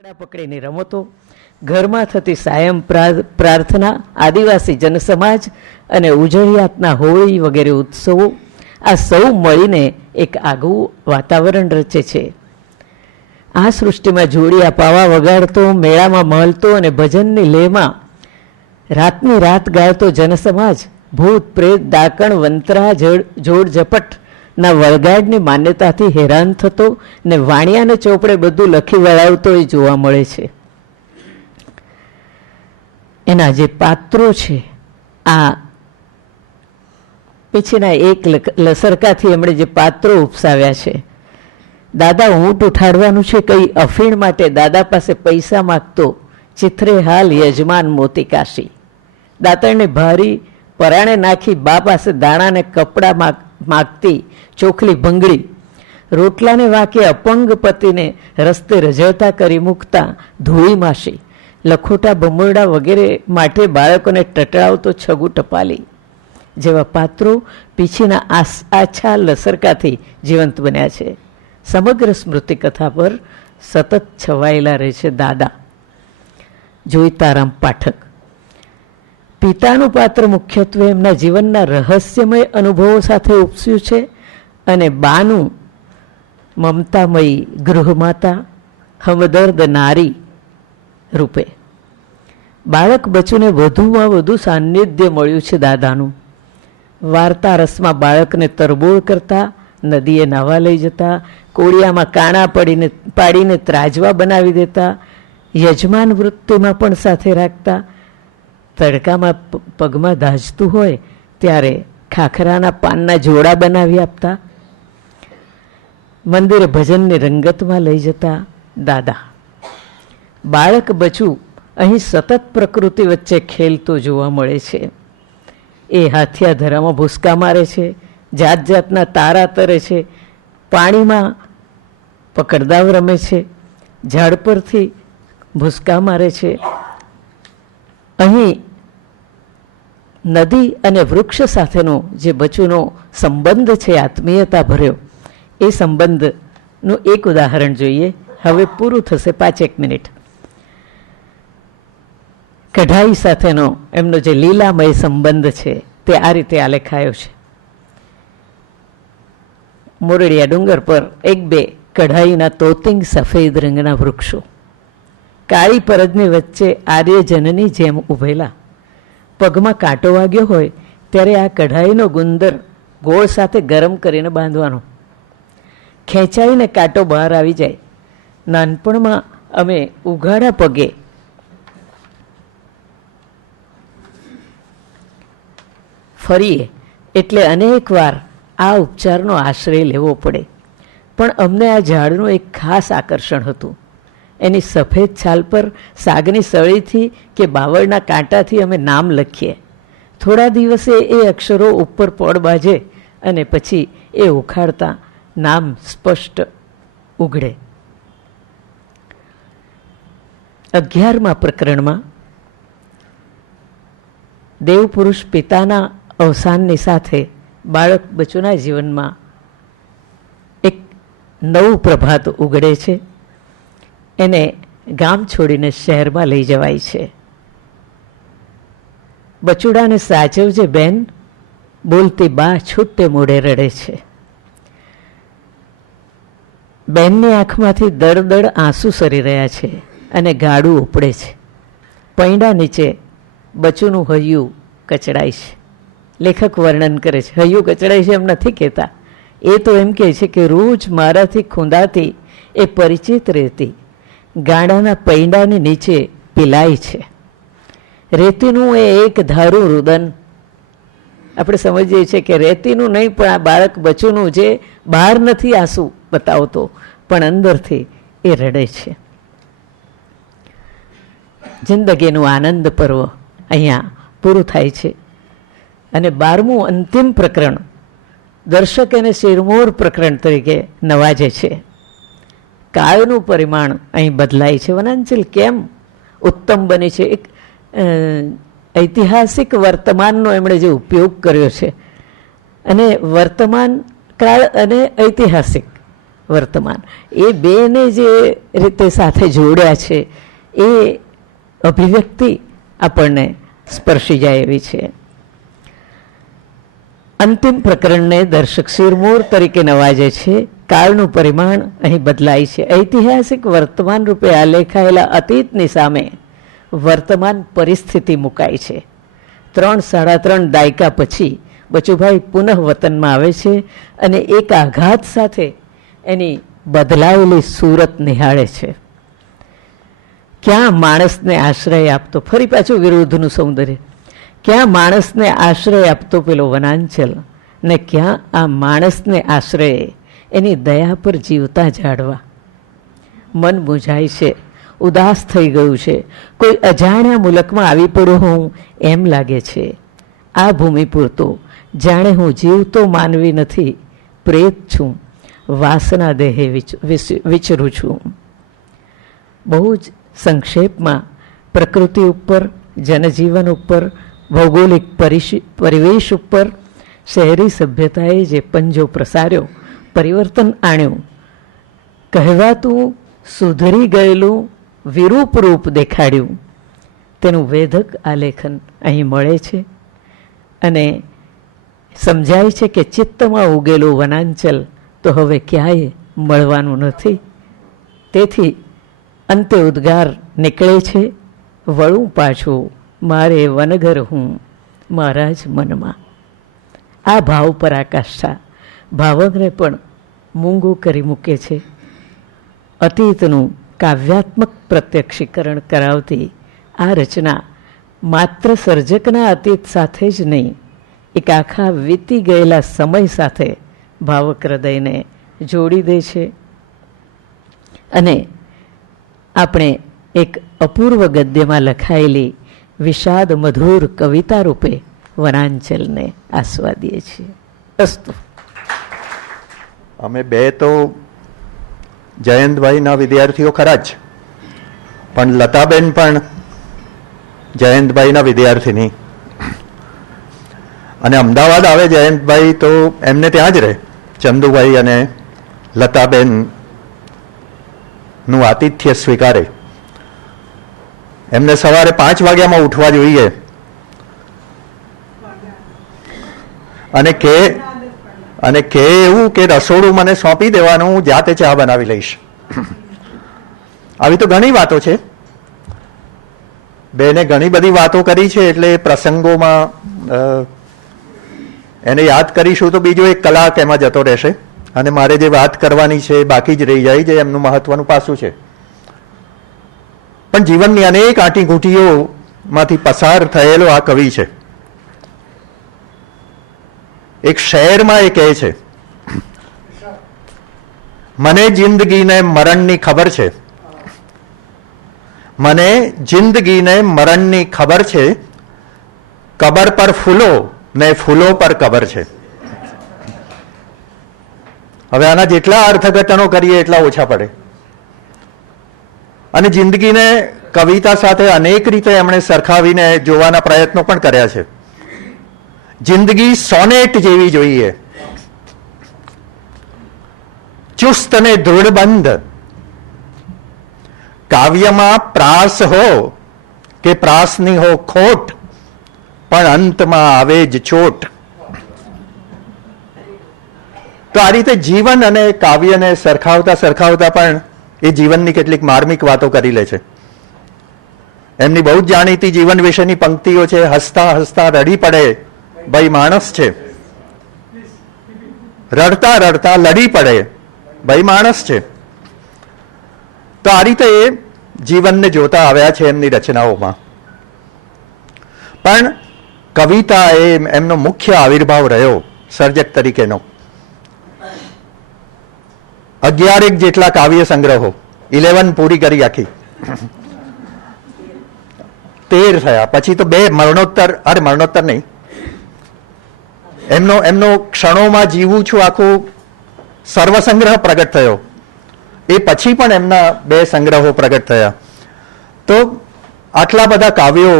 પકડીની રમતો, ઘરમાં થતી સાયમ પ્રાર્થના, આદિવાસી જનસમાજ અને ઉજળિયાતના હોળી વગેરે ઉત્સવો આ સૌ મળીને એક આગવું વાતાવરણ રચે છે. આ સૃષ્ટિમાં જોડિયા પાવા વગાડતો, મેળામાં મળતો અને ભજનની લેમાં રાતની રાત ગાળતો જનસમાજ ભૂત પ્રેત ડાકણ વંતરા જોડ ઝપટ ના વળગાડની માન્યતાથી હેરાન થતો ને વાણિયાને ચોપડે બધું લખી વળાવતો એ જોવા મળે છે. એના જે પાત્રો છે, આ પછીના એક લસરકાથી એમણે જે પાત્રો ઉપસાવ્યા છે. દાદા ઊંટ ઉઠાડવાનું છે, કઈ અફીણ માટે દાદા પાસે પૈસા માગતો ચિત્રે હાલ યજમાન મોતી કાશી. દાંતણને ભારી પરાણે નાખી બા પાસે દાણાને કપડાં માગતી ચોખલી ભંગડી, રોટલાને વાંકે અપંગ પતિને રસ્તે રઝળતા કરી મૂકતા ધૂળી માસી, લખોટા બમરડા વગેરે માટે બાળકોને ટટળાવતો છગુ ટપાલી જેવા પાત્રો પીછીના આછા લસરકાથી જીવંત બન્યા છે. સમગ્ર સ્મૃતિ કથા પર સતત છવાયેલા રહે છે દાદા. જોઈતારામ પાઠક. પિતાનું પાત્ર મુખ્યત્વે એમના જીવનના રહસ્યમય અનુભવો સાથે ઉપસ્યું છે અને બાનું મમતામયી ગૃહમાતા, હમદર્દ નારી રૂપે. બાળક બચ્ચુને વધુમાં વધુ સાન્નિધ્ય મળ્યું છે દાદાનું. વાર્તા રસમાં બાળકને તરબોળ કરતા, નદીએ નાહવા લઈ જતા, કોળિયામાં કાણા પાડીને ત્રાજવા બનાવી દેતા, યજમાન વૃત્તિમાં પણ સાથે રાખતા, તડકામાં પગમાં દાઝતું હોય ત્યારે ખાખરાના પાનના જોડા બનાવી આપતા, મંદિરે ભજનની રંગતમાં લઈ જતા દાદા. બાળક બચું અહીં સતત પ્રકૃતિ વચ્ચે ખેલતું જોવા મળે છે. એ હાથિયા ધરામાં ભૂસકા મારે છે, જાત જાતના તારા તરે છે, પાણીમાં પકડદાવ રમે છે, ઝાડ પરથી ભૂસકા મારે છે. અહીં નદી અને વૃક્ષ સાથેનો જે બચુનો સંબંધ છે, આત્મીયતા ભર્યો, એ સંબંધનું એક ઉદાહરણ જોઈએ. હવે પૂરું થશે 5 મિનિટ. કઢાઈ સાથેનો એમનો જે લીલામય સંબંધ છે તે આ રીતે આલેખાયો છે. મોરડિયા ડુંગર પર 1-2 કઢાઈના તોતિંગ સફેદ રંગના વૃક્ષો કાળી પરદની વચ્ચે આર્યજનની જેમ ઉભેલા. પગમાં કાંટો વાગ્યો હોય ત્યારે આ કઢાઈનો ગુંદર ગોળ સાથે ગરમ કરીને બાંધવાનો, ખેંચાઈને કાંટો બહાર આવી જાય. નાનપણમાં અમે ઉઘાડા પગે ફરીએ એટલે અનેક વાર આ ઉપચારનો આશ્રય લેવો પડે, પણ અમને આ ઝાડનું એક ખાસ આકર્ષણ હતું. એની સફેદ છાલ પર સાગની સળીથી કે બાવળના કાંટાથી અમે નામ લખીએ. થોડા દિવસે એ અક્ષરો ઉપર પડ બાજે અને પછી એ ઉખાડતા નામ સ્પષ્ટ ઉઘડે. 11મા પ્રકરણમાં દેવપુરુષ પિતાના અવસાનની સાથે બાળક બચુના જીવનમાં એક નવું પ્રભાત ઉગડે છે. એને ગામ છોડીને શહેરમાં લઈ જવાય છે. બચુડાને સાચવજે બેન બોલતી બા છૂટે મોઢે રડે છે. બેનની આંખમાંથી દળદળ આંસુ સરી રહ્યા છે અને ગાડું ઉપડે છે. પૈડા નીચે બચુનું હૈયું કચડાય છે. લેખક વર્ણન કરે છે. હૈયું કચડાય છે એમ નથી કહેતા, એ તો એમ કહે છે કે રોજ મારાથી ખૂંદાતી એ પરિચિત રહેતી ગાડાના પૈડાની નીચે પીલાય છે. રેતીનું એ એક ધારું રુદન. આપણે સમજીએ છીએ કે રેતીનું નહીં, પણ આ બાળક બચુનું જે બહાર નથી આંસુ બતાવતો પણ અંદરથી એ રડે છે. જિંદગીનું આનંદ પર્વ અહીંયા પૂરું થાય છે. અને 12મું અંતિમ પ્રકરણ દર્શક એને શિરમોર પ્રકરણ તરીકે નવાજે છે. કાળનું પરિમાણ અહીં બદલાય છે. વનાંચલ કેમ ઉત્તમ બની છે. એક ઐતિહાસિક વર્તમાનનો એમણે જે ઉપયોગ કર્યો છે, અને વર્તમાન કાળ અને ઐતિહાસિક વર્તમાન, એ બેને જે રીતે સાથે જોડ્યા છે એ અભિવ્યક્તિ આપણને સ્પર્શી જાય એવી છે. અંતિમ પ્રકરણને દર્શક શિરમોર તરીકે નવાજે છે. કાળનું પરિમાણ અહીં બદલાય છે. ઐતિહાસિક વર્તમાન રૂપે આલેખાયેલા અતીતની સામે વર્તમાન પરિસ્થિતિ મુકાય છે. 3-3.5 દાયકા પછી બચુભાઈ પુનઃ વતનમાં આવે છે અને એક આઘાત સાથે એની બદલાયેલી સુરત નિહાળે છે. ક્યાં માણસને આશ્રય આપતો, ફરી પાછું વિરોધનું સૌંદર્ય, ક્યાં માણસને આશ્રય આપતો પેલો વનાંચલ ને ક્યાં આ માણસને આશ્રય એની દયા પર જીવતા ઝાડવા. મન મૂંઝાય છે, ઉદાસ થઈ ગયું છે, કોઈ અજાણ્યા મુલકમાં આવી પડ્યો હું એમ લાગે છે. આ ભૂમિ પૂરતો જાણે હું જીવતો માનવી નથી, પ્રેત છું, વાસના દેહે વિચરું છું. બહુ જ સંક્ષેપમાં પ્રકૃતિ ઉપર, જનજીવન ઉપર, ભૌગોલિક પરિવેશ ઉપર શહેરી સભ્યતાએ જે પંજો પ્રસાર્યો, પરિવર્તન આણ્યું, કહેવાતું સુધરી ગયેલું વિરૂપ રૂપ દેખાડ્યું, તેનું વેધક આલેખન અહીં મળે છે. અને સમજાય છે કે ચિત્તમાં ઉગેલું વનાંચલ તો હવે ક્યાંય મળવાનું નથી. તેથી અંતે ઉદ્ગાર નીકળે છે, વળું પાછું મારે વનઘર હું મારા જ મનમાં. આ ભાવ પર આકાષ્ઠા ભાવકને પણ મૂંગું કરી મૂકે છે. અતીતનું કાવ્યાત્મક પ્રત્યક્ષીકરણ કરાવતી આ રચના માત્ર સર્જકના અતીત સાથે જ નહીં, એક આખા વીતી ગયેલા સમય સાથે ભાવક હૃદયને જોડી દે છે. અને આપણે એક અપૂર્વ ગદ્યમાં લખાયેલી વિષાદ મધુર કવિતા રૂપે વનાંચલને આસ્વાદીએ છીએ. અસ્તુ. અમે બે તો જયંતભાઈના વિદ્યાર્થીઓ ખરા જ, પણ લતાબેન પણ જયંતભાઈના વિદ્યાર્થીની. અને અમદાવાદ આવે જયંતભાઈ તો એમને ત્યાં જ રહે. ચંદુભાઈ અને લતાબેન નું આતિથ્ય સ્વીકારે. એમને સવારે 5 વાગ્યામાં ઉઠવા જોઈએ અને કે એવું કે રસોડું મને સોંપી દેવાનું, હું જાતે ચા બનાવી લઈશ. આવી તો ઘણી વાતો છે. બેને ઘણી બધી વાતો કરી છે, એટલે પ્રસંગોમાં એને યાદ કરીશું તો બીજો 1 કલાક એમાં જતો રહેશે અને મારે જે વાત કરવાની છે બાકી જ રહી જાય, જે એમનું મહત્વનું પાસું છે. પણ જીવનની અનેક આંટીઘૂંટીઓમાંથી પસાર થયેલો આ કવિ છે. એક શેરમાં એ કહે છે, મને જિંદગીને મરણની ખબર છે, મને જિંદગીને મરણની ખબર છે, કબર પર ફૂલો ને ફૂલો પર કબર છે. હવે આના જેટલા અર્થઘટનો કરીએ એટલા ઓછા પડે. અને જિંદગીને કવિતા સાથે અનેક રીતે એમણે સરખાવીને જોવાના પ્રયત્નો પણ કર્યા છે. જિંદગી સોનેટ જેવી જોઈએ, ચુસ્ત અને દૃઢબંધ. કાવ્યમાં પ્રાસ હો કે પ્રાસની હો ખોટ, પણ અંતમાં આવે જ ચોટ. તો આ રીતે જીવન અને કાવ્યને સરખાવતા પણ એ જીવનની કેટલીક માર્મિક વાતો કરી લે છે. એમની બહુ જ જાણીતી જીવન વિશેની પંક્તિઓ છે, હસતા હસતા રડી પડે ભાઈ માણસ છે, રડતા રડતા લડી પડે ભાઈ માણસ છે. તો આ રીતે એ જીવનને જોતા આવ્યા છે એમની રચનાઓમાં. પણ કવિતા એ એમનો મુખ્ય આવિર્ભાવ રહ્યો સર્જક તરીકેનો. 11 જેટલા કાવ્ય સંગ્રહો, 11 પૂરી કરી આખી, 13 થયા. પછી તો 2 મરણોત્તર નહીં, એમનો ક્ષણોમાં જીવું છું આખું સર્વસંગ્રહ પ્રગટ થયો. એ પછી પણ એમના 2 સંગ્રહો પ્રગટ થયા. તો આટલા બધા કાવ્યો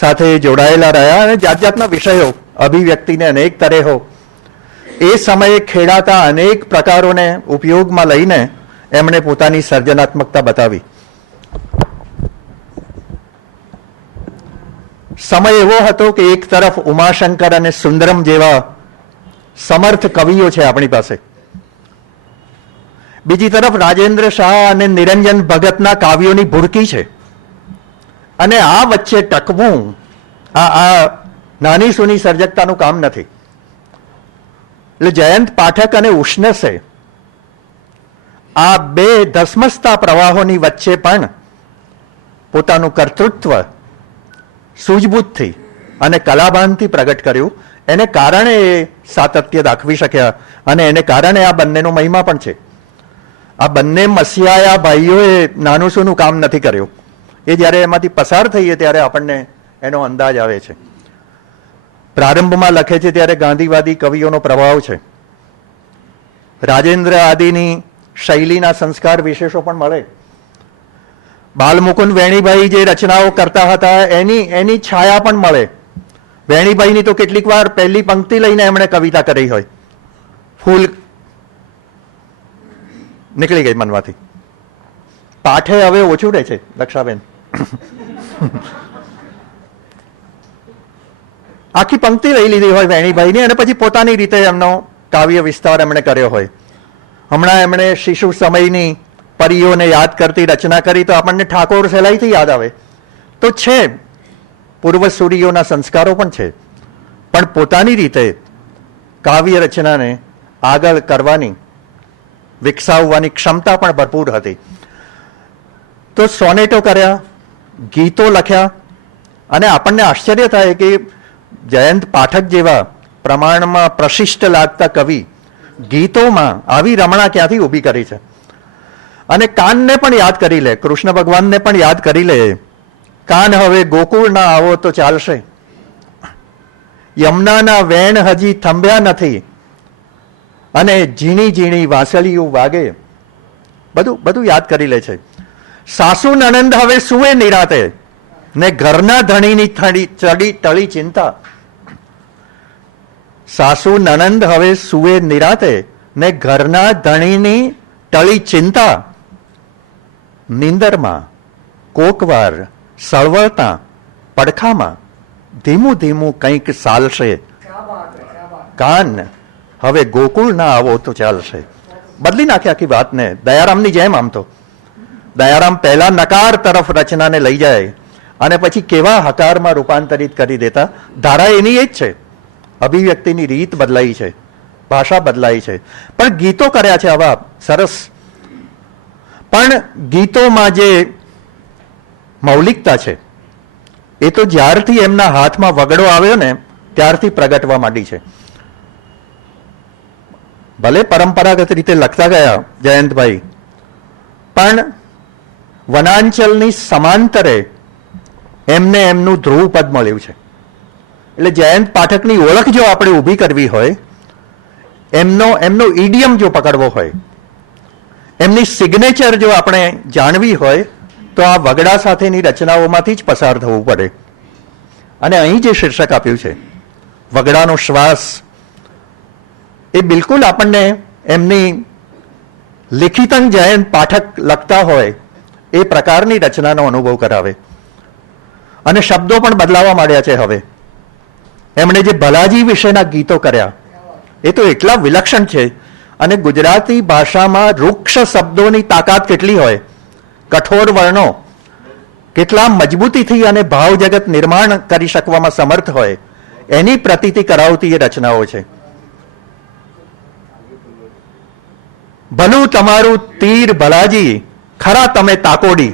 સાથે જોડાયેલા રહ્યા અને જાત જાતના વિષયો, અભિવ્યક્તિને અનેક તરેહો એ સમયે ખેડાતા અનેક પ્રકારોને ઉપયોગમાં લઈને એમણે પોતાની સર્જનાત્મકતા બતાવી. સમય એવો હતો કે એક તરફ ઉમાશંકર અને સુંદરમ જેવા સમર્થ કવિઓ છે આપણી પાસે, બીજી તરફ રાજેન્દ્ર શાહ અને નિરંજન ભગતના કાવ્યોની ભૂરકી છે, અને આ વચ્ચે ટકવું આ નાની સૂની સર્જકતાનું કામ નથી. એટલે જયંત પાઠક અને ઉષ્ણસે આ બે ધસમસતા પ્રવાહોની વચ્ચે પણ પોતાનું કર્તૃત્વ સૂઝબૂછથી અને કલાભાનથી પ્રગટ કર્યું. એને કારણે એ સાતત્ય દાખવી શક્યા, અને એને કારણે આ બંનેનો મહિમા પણ છે. આ બંને મસિયાયા ભાઈઓએ નાનું સૂનું કામ નથી કર્યું. એ જ્યારે એમાંથી પસાર થઈએ ત્યારે આપણને એનો અંદાજ આવે છે. પ્રારંભમાં લખે છે ત્યારે ગાંધીવાદી કવિઓનો પ્રભાવ છે. રાજેન્દ્ર આદિની શૈલીના સંસ્કાર વિશેષો પણ મળે. બાલમુકુંદ વેણીભાઈ જે રચનાઓ કરતા હતા એની છાયા પણ મળે. વેણીભાઈની તો કેટલીક વાર પહેલી પંક્તિ લઈને એમણે કવિતા કરી હોય. ફૂલ નીકળી ગઈ મનમાંથી. પાઠે હવે ઓછું રહે છે દક્ષાબેન. આખી પંક્તિ લઈ લીધી હોય વેણીભાઈની, અને પછી પોતાની રીતે એમનો કાવ્ય વિસ્તાર એમણે કર્યો હોય. હમણાં એમણે શિશુ સમયની પરીઓને યાદ કરતી રચના કરી તો આપણને ઠાકોર સહેલાઈથી યાદ આવે. તો છે, પૂર્વસૂરીઓના સંસ્કારો પણ છે, પણ પોતાની રીતે કાવ્ય રચનાને આગળ કરવાની, વિકસાવવાની ક્ષમતા પણ ભરપૂર હતી. તો સોનેટો કર્યા, ગીતો લખ્યા, અને આપણને આશ્ચર્ય થાય કે જયંત પાઠક જેવા પ્રમાણમાં પ્રશિષ્ટ લાગતા કવિ ગીતોમાં આવી રમણા ક્યાંથી ઊભી કરી છે. અને કાનને પણ યાદ કરી લે, કૃષ્ણ ભગવાનને પણ યાદ કરી લે. કાન હવે ગોકુળ ના આવો તો ચાલશે, યમુનાના વેણ હજી થંભ્યા નથી, અને ઝીણી ઝીણી વાંસળીયું વાગે. બધું યાદ કરી લે છે. સાસુ નણંદ હવે સુએ નિરાતે, ને ઘરના ધણીની ટળી ચિંતા. સાસુ નણંદ હવે સુએ નિરાતે, ને ઘરના ધણીની ટળી ચિંતા. નીંદરમાં કોકવાર સળવળતા પડખામાં ધીમું ધીમું કંઈક ચાલશે. કાન હવે ગોકુળ ના આવો તો ચાલશે. બદલી નાખે આખી વાતને, દયારામની જેમ. આમ તો દયારામ પહેલા નકાર તરફ રચનાને લઈ જાય અને પછી કેવા હકારમાં રૂપાંતરિત કરી દેતા. ધારા એની એ જ છે, અભિવ્યક્તિની રીત બદલાઈ છે, ભાષા બદલાઈ છે, પણ ગીતો કર્યા છે આવા સરસ. પણ ગીતોમાં જે મૌલિકતા છે એ તો જ્યારથી એમના હાથમાં વગડો આવ્યો ને ત્યારથી પ્રગટવા માંડી છે. ભલે પરંપરાગત રીતે લખતા ગયા જયંતભાઈ, પણ વનાંચલની સમાંતરે એમને એમનું ધ્રુવ પદ મળ્યું છે. એટલે જયંત પાઠકની ઓળખ જો આપણે ઊભી કરવી હોય, એમનો ઈડિયમ જો પકડવો હોય, એમની સિગ્નેચર જો આપણે જાણવી હોય, તો આ વગડા સાથેની રચનાઓમાંથી જ પસાર થવું પડે. અને અહીં જે શીર્ષક આપ્યું છે, વગડાનો શ્વાસ, એ બિલકુલ આપણને એમની લિખિતન જયંત પાઠક લખતા હોય એ પ્રકારની રચનાનો અનુભવ કરાવે. અને શબ્દો પણ બદલાવા માંડ્યા છે હવે. એમણે જે ભલાજી વિશેના ગીતો કર્યા એ તો એટલા વિલક્ષણ છે. અને ગુજરાતી ભાષામાં રૂક્ષ શબ્દોની તાકાત કેટલી હોય, કઠોર વર્ણો કેટલા મજબૂતીથી અને ભાવ જગત નિર્માણ કરી શકવામાં સમર્થ હોય, એની પ્રતીતિ કરાવતી એ રચનાઓ છે. ભલું તમારું તીર ભલાજી, ખરા તમે તાકોડી.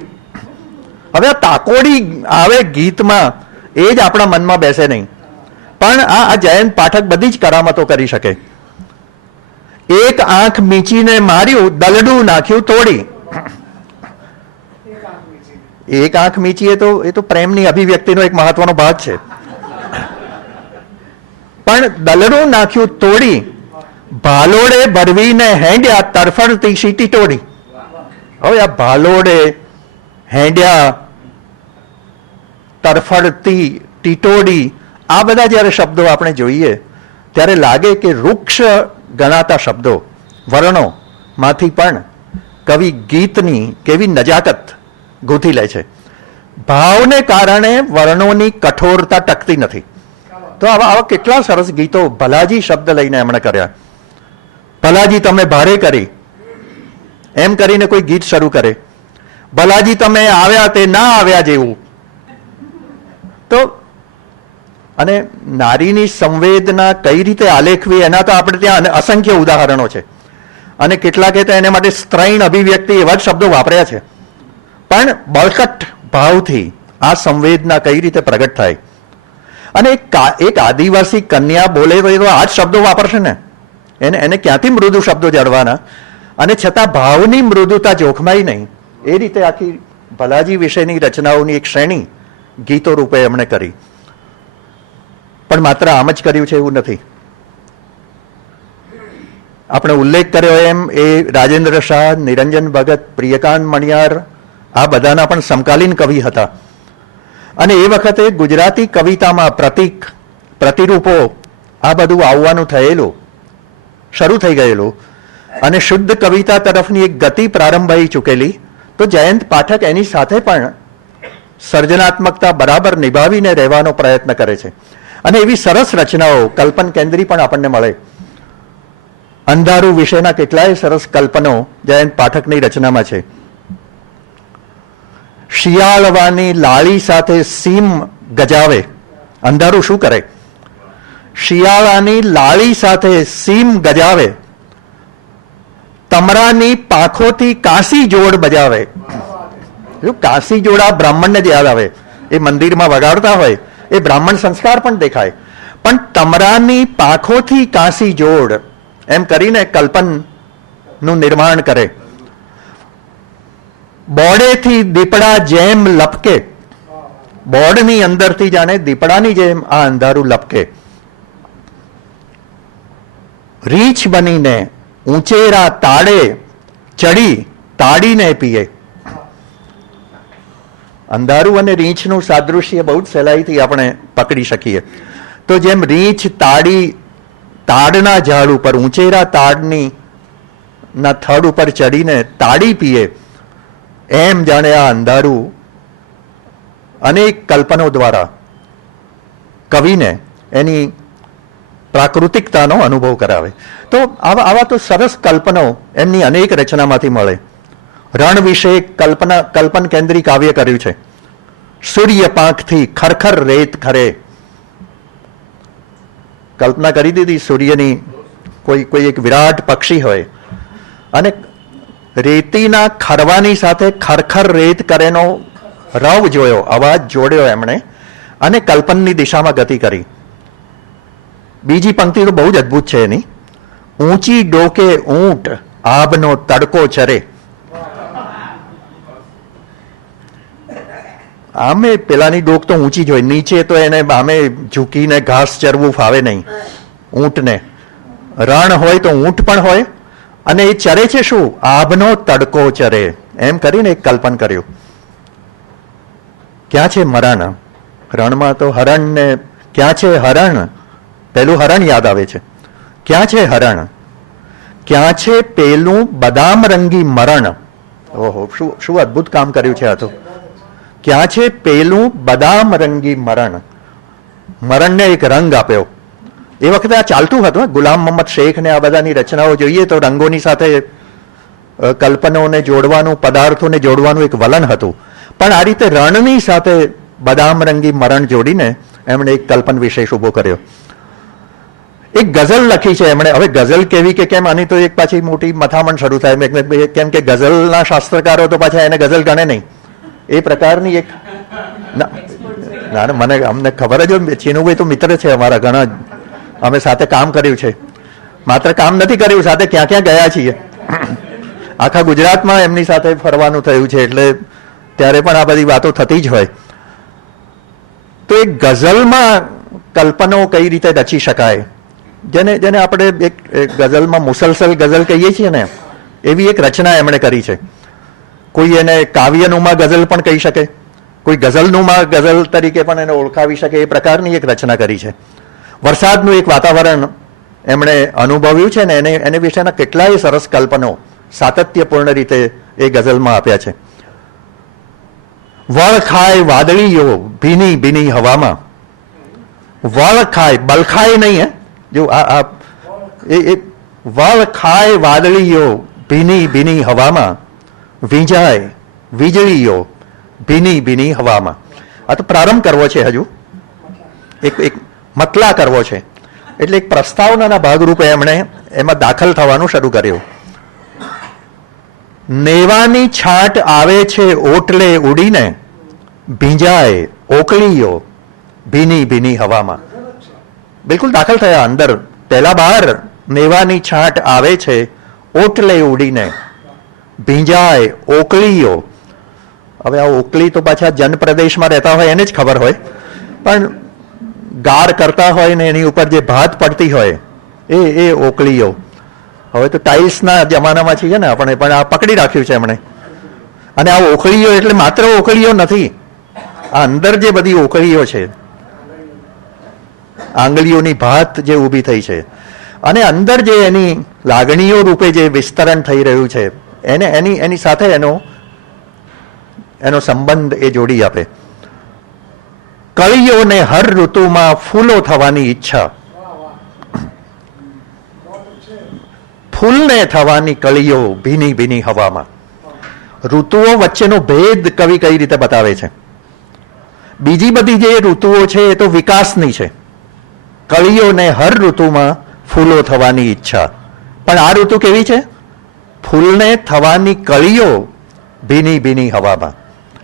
હવે આ તાકોડી આવે ગીતમાં, એ જ આપણા મનમાં બેસે નહીં. પણ આ જયંત પાઠક બધી જ કરામતો કરી શકે. એક આંખ મીચીને માર્યું, દલડું નાખ્યું તોડી. એક આંખ મીચી એ તો પ્રેમની અભિવ્યક્તિનો એક મહત્વનો ભાગ છે. પણ દલડું નાખ્યું તોડી, ભાલોડે ભરવીને હેંડ્યા તરફડતી સીટી તોડી. હવે આ ભાલોડે હેંડ્યા, તરફડતી, ટીટોડી, આ બધા જ્યારે શબ્દો આપણે જોઈએ ત્યારે લાગે કે વૃક્ષ ગણાતા શબ્દો, વર્ણો માંથી પણ કવિ ગીતની કેવી નજાકત ગૂંથી લે છે. ભાવને કારણે વર્ણોની કઠોરતા ટકતી નથી. તો આવા કેટલા સરસ ગીતો ભલાજી શબ્દ લઈને એમણે કર્યા. ભલાજી તમે ભારે કરી, એમ કરીને કોઈ ગીત શરૂ કરે. ભલાજી તમે આવ્યા તે ના આવ્યા જેવું. તો અને નારીની સંવેદના કઈ રીતે આલેખવી એના તો આપણે ત્યાં અસંખ્ય ઉદાહરણો છે. અને કેટલાકે તો એને માટે સ્ત્રૈણ અભિવ્યક્તિ એવા જ શબ્દો વાપર્યા છે. પણ બળકટ ભાવથી આ સંવેદના કઈ રીતે પ્રગટ થાય. અને એક આદિવાસી કન્યા બોલે તો એ તો આ જ શબ્દો વાપરશે ને. એને ક્યાંથી મૃદુ શબ્દો જડવાના. અને છતાં ભાવની મૃદુતા જોખમાય નહીં એ રીતે આખી ભલાજી વિશેની રચનાઓની એક શ્રેણી ગીતો રૂપે એમણે કરી. પણ માત્ર આમ જ કર્યું છે એવું નથી. આપણે ઉલ્લેખ કર્યો એમ એ રાજેન્દ્ર શાહ, નિરંજન ભગત, પ્રિયકાંત મણિયાર આ બધાના પણ સમકાલીન કવિ હતા. અને એ વખતે ગુજરાતી કવિતામાં પ્રતીક, પ્રતિરૂપો આ બધું આવવાનું થયેલું, શરૂ થઈ ગયેલું. અને શુદ્ધ કવિતા તરફની એક ગતિ પ્રારંભ થઈ ચૂકેલી. તો જયંત પાઠક એની સાથે પણ સર્જનાત્મકતા બરાબર નિભાવીને રહેવાનો પ્રયત્ન કરે છે. અને એવી સરસ રચનાઓ કલ્પન કેન્દ્રી પણ આપણને મળે. અંધારું વિશેના કેટલાય સરસ કલ્પનો જયંત પાઠકની રચનામાં છે. શિયાળવાની લાળી સાથે સીમ ગજાવે. અંધારું શું કરે? શિયાળાની લાળી સાથે સીમ ગજાવે, તમરાની પાંખોથી કાશી જોડ બજાવે. કાશી જોડા બ્રાહ્મણને જ યાદ આવે. એ મંદિરમાં વગાડતા હોય એ બ્રાહ્મણ સંસ્કાર પણ દેખાય. પણ તમરાની પાંખોથી કાશી જોડ એમ કરીને કલ્પનનું નિર્માણ કરે. બોડેથી દીપડા જેમ લપકે. બોર્ડની અંદરથી જાણે દીપડાની જેમ આ અંધારું લપકે. રીંછ બનીને ઊંચેરા તાળે ચડી તાડીને પીએ. અંધારું અને રીંછનું સાદૃશ્ય બહુ જ સહેલાઈથી આપણે પકડી શકીએ. તો જેમ રીંછ તાડના ઝાડ ઉપર, ઊંચેરા તાડની ના થડ ઉપર ચડીને તાડી પીએ, એમ જાણે આ અંધારું અનેક કલ્પનો દ્વારા કવિને એની પ્રાકૃતિકતાનો અનુભવ કરાવે. તો આવા તો સરસ કલ્પનો એમની અનેક રચનામાંથી મળે. રણ વિશે કલ્પન કેન્દ્રી કાવ્ય કર્યું છે. સૂર્ય પાંખથી ખરખર રેત ખરે. કલ્પના કરી દીધી સૂર્યની, કોઈ એક વિરાટ પક્ષી હોય અને રેતીના ખરવાની સાથે ખરખર રેત કરેનો રવ જોયો, અવાજ જોડ્યો એમણે અને કલ્પનની દિશામાં ગતિ કરી. બીજી પંક્તિ તો બહુ જ અદભુત છે એની. ઊંચી ડોકે ઊંટ આભનો તડકો ચરે. આમે પેલાની ડોક તો ઊંચી જ હોય, નીચે તો એને આમે ઝૂકીને ઘાસ ચરવું ફાવે નહીં ઊંટને. રણ હોય તો ઊંટ પણ હોય અને એ ચરે છે શું? આભનો તડકો ચરે. એમ કરીને એક કલ્પન કર્યું. ક્યાં છે મરણ? રણમાં તો હરણ ને ક્યાં છે હરણ? પેલું હરણ યાદ આવે છે. ક્યાં છે હરણ? ક્યાં છે પેલું બદામ રંગી મરણ? ઓહો, શું અદભુત કામ કર્યું છે આ તો. ક્યાં છે પેલું બદામ રંગી મરણ? મરણને એક રંગ આપ્યો. એ વખતે આ ચાલતું હતું. ગુલામ મોહમ્મદ શેખ ને આ બધાની રચનાઓ જોઈએ તો રંગોની સાથે કલ્પનોને જોડવાનું, પદાર્થોને જોડવાનું એક વલણ હતું. પણ આ રીતે રણની સાથે બદામ રંગી મરણ જોડીને એમણે એક કલ્પન વિશેષ ઉભો કર્યો. એક ગઝલ લખી છે એમણે. હવે ગઝલ કેવી કે કેમ, આની તો એક પાછી મોટી મથામણ શરૂ થાય. કેમ કે ગઝલના શાસ્ત્રકારો તો પાછા એને ગઝલ ગણે નહીં. એ પ્રકારની એક ના મને અમને ખબર જ હોય. ચીનુભાઈ તો મિત્ર છે અમારા ઘણા, અમે સાથે કામ કર્યું છે. માત્ર કામ નથી કર્યું, સાથે ક્યાં ક્યાં ગયા છીએ. આખા ગુજરાતમાં એમની સાથે ફરવાનું થયું છે, એટલે ત્યારે પણ આ બધી વાતો થતી જ હોય. તો એક ગઝલમાં કલ્પનો કઈ રીતે રચી શકાય, જેને આપણે એક ગઝલમાં મુસલસલ ગઝલ કહીએ છીએ ને, એવી એક રચના એમણે કરી છે. કોઈ એને કાવ્યનુમા ગઝલ પણ કહી શકે, કોઈ ગઝલનુમા ગઝલ તરીકે પણ એને ઓળખાવી શકે, એ પ્રકારની એક રચના કરી છે. વરસાદનું એક વાતાવરણ એમણે અનુભવ્યું છે ને એને વિશેના કેટલાય સરસ કલ્પનો સાતત્યપૂર્ણ રીતે એ ગઝલમાં આપ્યા છે. વળ ખાય વાદળીઓ ભીની ભીની હવામાં, વળ ખાય, બલખાય નહીં, હે જો આ એ વળ ખાય વાદળીઓ ભીની ભીની હવામાં, વીંજાય વીજળીઓ ભીની ભીની હવામાં. આ તો પ્રારંભ કરવો છે, હજુ એક મતલા કરવો છે, એટલે એક પ્રસ્તાવનાના ભાગરૂપે એમણે એમાં દાખલ થવાનું શરૂ કર્યું. નેવાની છાંટ આવે છે ઓટલે ઉડીને, ભીંજાય ઓકળીઓ ભીની ભીની હવામાં. બિલકુલ દાખલ થયા અંદર. પહેલા બહાર નેવાની છાંટ આવે છે ઓટલે ઉડીને, ભીંજાય ઓકળીઓ. હવે આ ઓકલી તો પાછા જનપ્રદેશમાં રહેતા હોય એને જ ખબર હોય, પણ ગાર કરતા હોય ને એની ઉપર જે ભાત પડતી હોય એ ઓકળીઓ. હવે તો ટાઇલ્સના જમાનામાં છીએ ને આપણે, પણ આ પકડી રાખ્યું છે એમણે. અને આ ઓકળીઓ એટલે માત્ર ઓકળીઓ નથી, આ અંદર જે બધી ઓકળીઓ છે, આંગળીઓની ભાત જે ઊભી થઈ છે, અને અંદર જે એની લાગણીઓ રૂપે જે વિસ્તરણ થઈ રહ્યું છે, એની સાથે એનો સંબંધ એ જોડી આપે. કળીઓને હર ઋતુમાં ફૂલો થવાની ઈચ્છા, ફૂલને થવાની કળીઓ ભીની ભીની હવામાં. ઋતુઓ વચ્ચેનો ભેદ કવિ કઈ રીતે બતાવે છે. બીજી બધી જે ઋતુઓ છે એ તો વિકાસની છે. કળીઓને હર ઋતુમાં ફૂલો થવાની ઈચ્છા, પણ આ ઋતુ કેવી છે? ફૂલને થવાની કળીઓ ભીની ભીની હવામાં.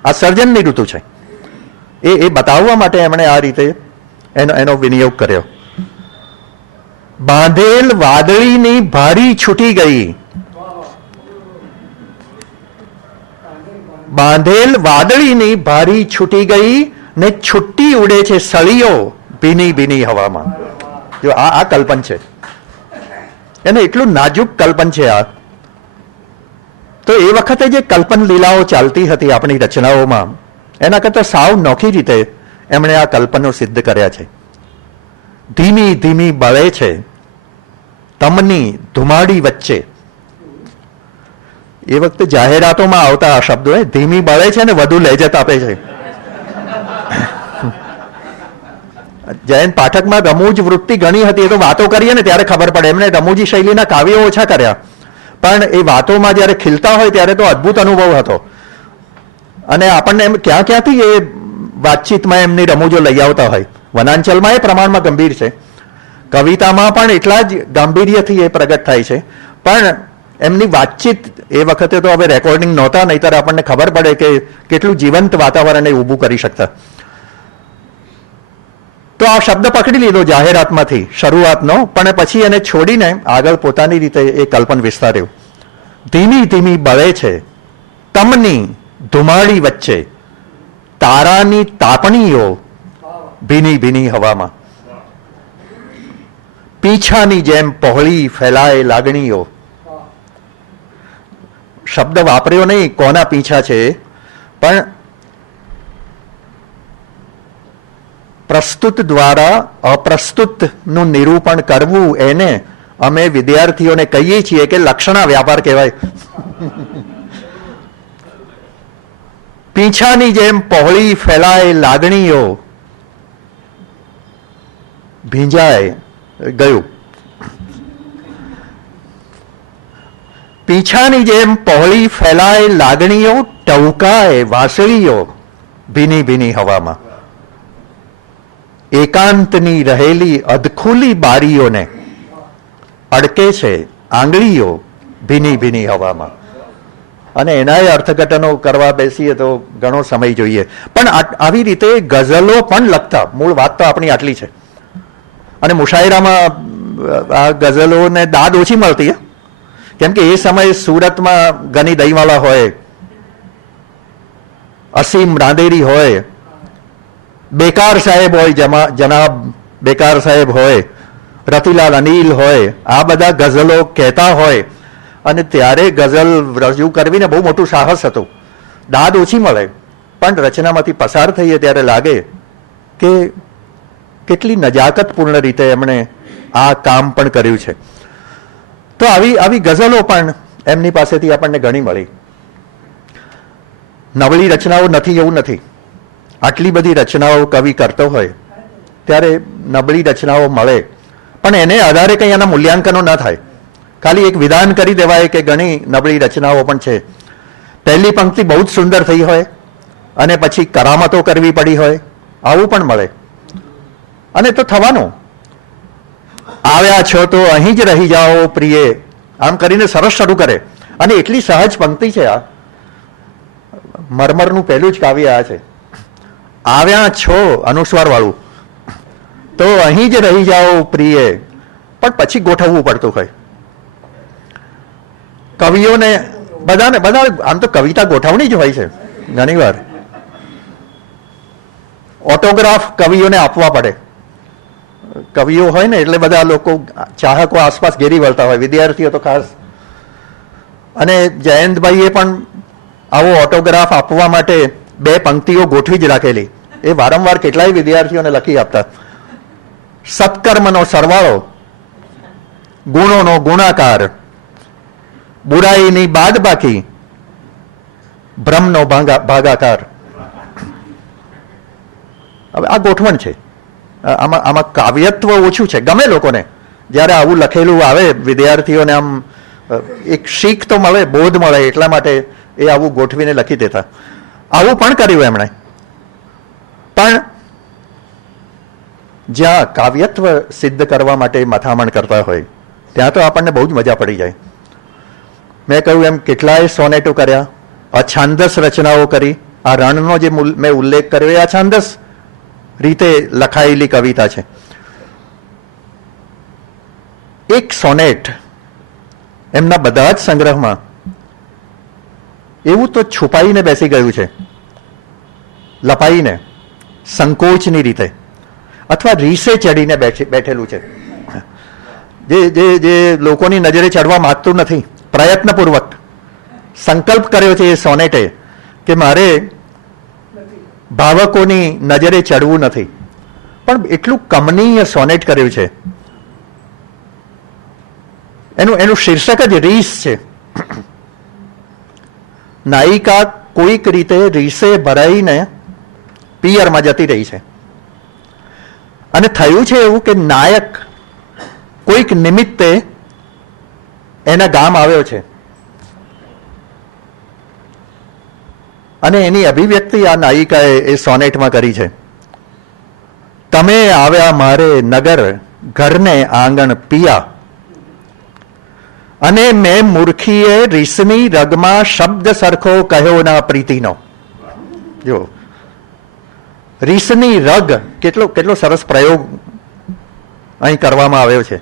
આ સર્જનની ઋતુ છે. એ બતાવવા માટે એમણે આ રીતે એનો વિનિયોગ કર્યો. બાંધેલ વાદળીની ભારી છૂટી ગઈ, બાંધેલ વાદળીની ભારી છૂટી ગઈ ને છુટ્ટી ઉડે છે સળીઓ ભીની ભીની હવામાં. જો આ કલ્પન છે, એને એટલું નાજુક કલ્પન છે આ. તો એ વખતે જે કલ્પન લીલાઓ ચાલતી હતી આપણી રચનાઓમાં, એના કરતા સાવ નોખી રીતે એમણે આ કલ્પનો સિદ્ધ કર્યા છે. ધીમી ધીમી બળે છે તમની ધુમાડી વચ્ચે. એ વખતે જાહેરાતોમાં આવતા આ શબ્દો, ધીમી બળે છે ને વધુ લહેજત આપે છે. જયંત પાઠકમાં રમૂજ વૃત્તિ ઘણી હતી, એ તો વાતો કરીએ ને ત્યારે ખબર પડે. એમણે રમૂજી શૈલીના કાવ્યો ઓછા કર્યા, પણ એ વાતોમાં જ્યારે ખીલતા હોય ત્યારે તો અદ્ભુત અનુભવ હતો. અને આપણને એમ ક્યાંથી એ વાતચીતમાં એમની રમૂજો લઈ આવતા હોય. વનાંચલમાં એ પ્રમાણમાં ગંભીર છે, કવિતામાં પણ એટલા જ ગાંભીર્યથી એ પ્રગટ થાય છે. પણ એમની વાતચીત એ વખતે તો હવે રેકોર્ડિંગ નહોતા, નહીતર આપણને ખબર પડે કે કેટલું જીવંત વાતાવરણ એ ઊભું કરી શકતા. તો આ શબ્દ પકડી લીધો જાહેરાતમાંથી શરૂઆતનો, પણ પછી એને છોડીને આગળ પોતાની રીતે એ કલ્પન વિસ્તાર્યું. ધીમી ધીમી બળે છે તમની ધુમાડી વચ્ચે, તારાની તાપણીઓ ભીની ભીની હવામાં. પીંછાની જેમ પહોળી ફેલાય લાગણીઓ. શબ્દ વાપર્યો નહીં કોના પીંછા છે, પણ પ્રસ્તુત દ્વારા અપ્રસ્તુતનું નિરૂપણ કરવું, એને અમે વિદ્યાર્થીઓને કહીએ છીએ કે લક્ષણા વ્યાપાર કહેવાય. પીંછાની જેમ પહોળી ફેલાય લાગણીઓ, ભીંજાય ગયું. પીંછાની જેમ પહોળી ફેલાય લાગણીઓ, ટવકાય વાંસળીઓ ભીની ભીની હવામાં. એકાંતની રહેલી અધખુલી બારીઓને અડકે છે આંગળીઓ ભીની ભીની હવામાં. અને એનાય અર્થઘટનો કરવા બેસીએ તો ઘણો સમય જોઈએ, પણ આવી રીતે ગઝલો પણ લખતા. મૂળ વાત તો આપણી આટલી છે. અને મુશાયરામાં આ ગઝલોને દાદ ઓછી મળતી, કેમ કે એ સમયે સુરતમાં ગની દહીંવાલા હોય, અસીમ રાંદેરી હોય, બેકાર સાહેબ હોય, જનાબ બેકાર સાહેબ હોય, રતિલાલ અનિલ હોય, આ બધા ગઝલો કહેતા હોય. અને ત્યારે ગઝલ રજૂ કરવીને બહુ મોટું સાહસ હતું. દાદ ઓછી મળે, પણ રચનામાંથી પસાર થઈએ ત્યારે લાગે કે કેટલી નજાકતપૂર્ણ રીતે એમણે આ કામ પણ કર્યું છે. તો આવી આવી ગઝલો પણ એમની પાસેથી આપણને ઘણી મળી. નવળી રચનાઓ નથી એવું નથી. આટલી બધી રચનાઓ કવિ કરતો હોય ત્યારે નબળી રચનાઓ મળે, પણ એને આધારે કંઈ એના મૂલ્યાંકનો ન થાય. ખાલી એક વિધાન કરી દેવાય કે ઘણી નબળી રચનાઓ પણ છે. પહેલી પંક્તિ બહુ જ સુંદર થઈ હોય અને પછી કરામતો કરવી પડી હોય, આવું પણ મળે. અને તો થવાનું. આવ્યા છો તો અહીં જ રહી જાઓ પ્રિયે, આમ કરીને સરસ શરૂ કરે. અને એટલી સહજ પંક્તિ છે આ. મરમરનું પહેલું જ કાવ્ય આ છે. આવ્યા છો અનુસ્વાર વાળું, તો અહીં જ રહી જાઓ પ્રિયે, પણ પછી ગોઠવવું પડતું હોય. કવિઓને બધા આમ તો કવિતા ગોઠવણી જ હોય છે. ઘણી વાર ઓટોગ્રાફ કવિઓને આપવા પડે. કવિઓ હોય ને એટલે બધા લોકો ચાહકો આસપાસ ઘેરી વળતા હોય, વિદ્યાર્થીઓ તો ખાસ. અને જયંતભાઈએ પણ આવો ઓટોગ્રાફ આપવા માટે 2 પંક્તિઓ ગોઠવી જ રાખેલી. એ વારંવાર કેટલાય વિદ્યાર્થીઓને લખી આપતા. સત્કર્મનો સરવાળો, ગુણોનો ગુણાકાર, બુરાઈની બાદબાકી, ભ્રમનો ભાગાકાર. હવે આ ગોઠવણ છે. આમાં કાવ્યત્વ ઓછું છે. ગમે લોકોને જ્યારે આવું લખેલું આવે, વિદ્યાર્થીઓને આમ એક શીખ તો મળે, બોધ મળે, એટલા માટે એ આવું ગોઠવીને લખી દેતા. આવું પણ કર્યું એમણે. પણ જ્યાં કાવ્યત્વ સિદ્ધ કરવા માટે મથામણ કરતા હોય ત્યાં તો આપણને બહુ જ મજા પડી જાય. મેં કહ્યું એમ કેટલાય સોનેટો કર્યા, અછાંદસ રચનાઓ કરી. આ રણનો જે મેં ઉલ્લેખ કર્યો એ અછાંદસ રીતે લખાયેલી કવિતા છે. એક સોનેટ એમના બધા જ સંગ્રહમાં એવું તો છુપાઈને બેસી ગયું છે, લપાઈને, સંકોચની રીતે, અથવા રીસે ચડીને બેઠેલું છે. જે લોકોની નજરે ચડવા માંગતું નથી. પ્રયત્નપૂર્વક સંકલ્પ કર્યો છે એ સોનેટે કે મારે ભાવકોની નજરે ચડવું નથી. પણ એટલું કમનીય સોનેટ કર્યું છે. એનું શીર્ષક જ રીસ છે. નાયિકા કોઈક રીતે રીસે ભરાઈને પિયરમાં જતી રહી છે. અને થયું છે એવું કે નાયક કોઈક નિમિત્તે એના ગામ આવ્યો છે અને એની અભિવ્યક્તિ આ નાયિકાએ એ સોનેટમાં કરી છે. તમે આવ્યા મારે નગર, ઘરને આંગણ પિયા, અને મેં મૂર્ખીએ રીસની રગમાં શબ્દ સરખો કહ્યો ના પ્રીતિનો. જો રીસની રગ, કેટલો સરસ પ્રયોગ અહીં કરવામાં આવ્યો છે.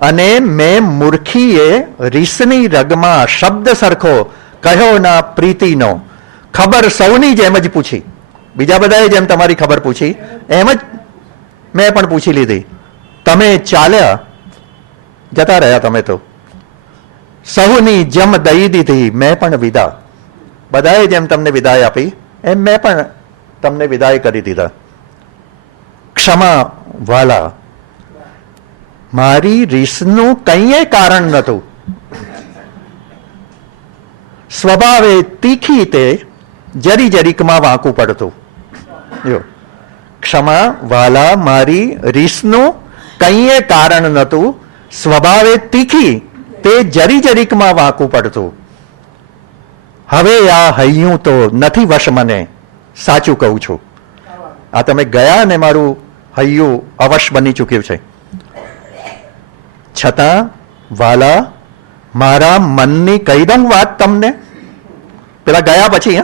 અને મેં મૂર્ખીએ રીસની રગમાં શબ્દ સરખો કહ્યો ના પ્રીતિનો. ખબર સૌની જેમ જ પૂછી, બીજા બધાએ જેમ તમારી ખબર પૂછી એમ જ મેં પણ પૂછી લીધી. તમે ચાલ્યા, જતા રહ્યા તમે તો. સૌની જેમ દઈ દીધી મેં પણ વિદા. બધાએ જેમ તમને વિદાય આપી એમ મેં પણ તમને વિદાય કરી દીધા. ક્ષમા વાલા, મારી રીસનું કંઈ કારણ નહોતું. સ્વભાવે તીખી તે જરી જરીકમાં વાંકું પડતું. જો ક્ષમા વાલા, મારી રીસનું કંઈ કારણ નહોતું. સ્વભાવે તીખી તે જરી જરીકમાં વાંકું પડતું. હવે આ હૈયું તો નથી વશ મને, સાચું કહું છું. આ તમે ગયા ને મારું હૈયું અવશ બની ચૂક્યું છે. છતાં વાલા, મારા મનની કહી દઉં વાત તમને. પેલા ગયા પછી